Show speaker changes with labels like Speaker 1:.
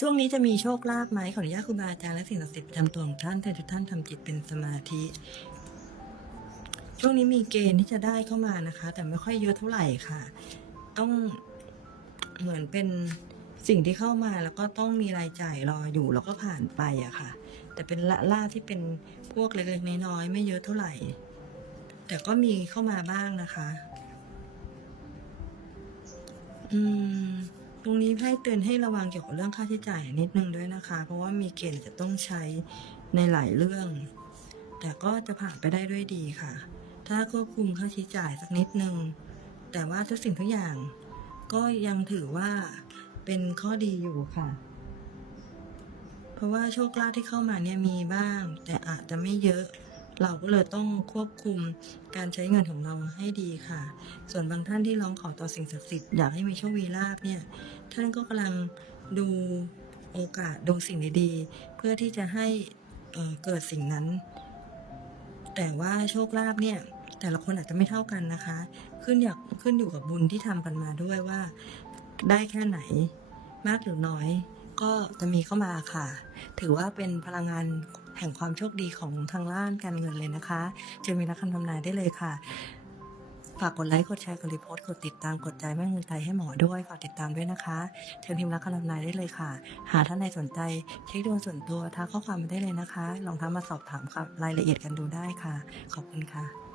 Speaker 1: ช่วงนี้จะมีโชคลาภไหมขออนุญาตครูบาอาจารย์และสิ่งศักดิ์สิทธิ์ประจำตัวของท่านแต่ทุกท่านทำจิตเป็นสมาธิ ช่วงนี้มีเกณฑ์ที่จะได้เข้ามานะคะ แต่ไม่ค่อยเยอะเท่าไหร่ค่ะ ต้องเหมือนเป็นสิ่งที่เข้ามาแล้วก็ต้องมีรายจ่ายรออยู่แล้วก็ผ่านไปอะค่ะ แต่เป็นละล่าที่เป็นพวกเล็กๆน้อยๆไม่เยอะเท่าไหร่ แต่ก็มีเข้ามาบ้างนะคะ อืม รงนี้ให้เตือนให้ระวังเกี่ยวกับเรื่องค่าใช้จ่ายนิดนึงด้วยนะคะ เพราะว่ามีเกณฑ์จะต้องใช้ในหลายเรื่อง แต่ก็จะผ่านไปได้ด้วยดีค่ะ ถ้าควบคุมค่าใช้จ่ายสักนิดนึง แต่ว่าทุกสิ่งทุกอย่าง ก็ยังถือว่าเป็นข้อดีอยู่ค่ะ เพราะว่าโชคลาภที่เข้ามาเนี่ยมีบ้าง แต่อาจจะไม่เยอะ เราก็เลยต้องควบคุมการใช้เงินของเราให้ดีค่ะ ส่วนบางท่านที่ร้องขอต่อสิ่งศักดิ์สิทธิ์อยากให้มีโชคมีลาภเนี่ย ท่านก็กำลังดูโอกาสดูสิ่งดีๆ เพื่อที่จะให้เเกิดสิ่งนั้น แต่ว่าโชคลาภเนี่ยแต่ละคนอาจจะไม่เท่ากันนะคะ ขึ้นอยากขึ้นอยู่กับบุญที่ทำกันมาด้วยว่า ได้แค่ไหนมากหรือน้อย ก็จะมีเข้ามาค่ะ ถือว่าเป็นพลังงาน แห่งความโชคดีของทางด้านการเงินเลยนะคะ จะมีรักคำทำนายได้เลยค่ะ ฝากกดไลค์กดแชร์กดรีโพสต์กดติดตามกดใจแม่เงินไทยให้หมอด้วยฝากติดตามด้วยนะคะเชิญทีมรักคำทำนายได้เลยค่ะ หาท่านใดสนใจเช็คดวงส่วนตัวทักข้อความมาได้เลยนะคะ ลองทักมาสอบถามครับรายละเอียดกันดูได้ค่ะ ขอบคุณค่ะ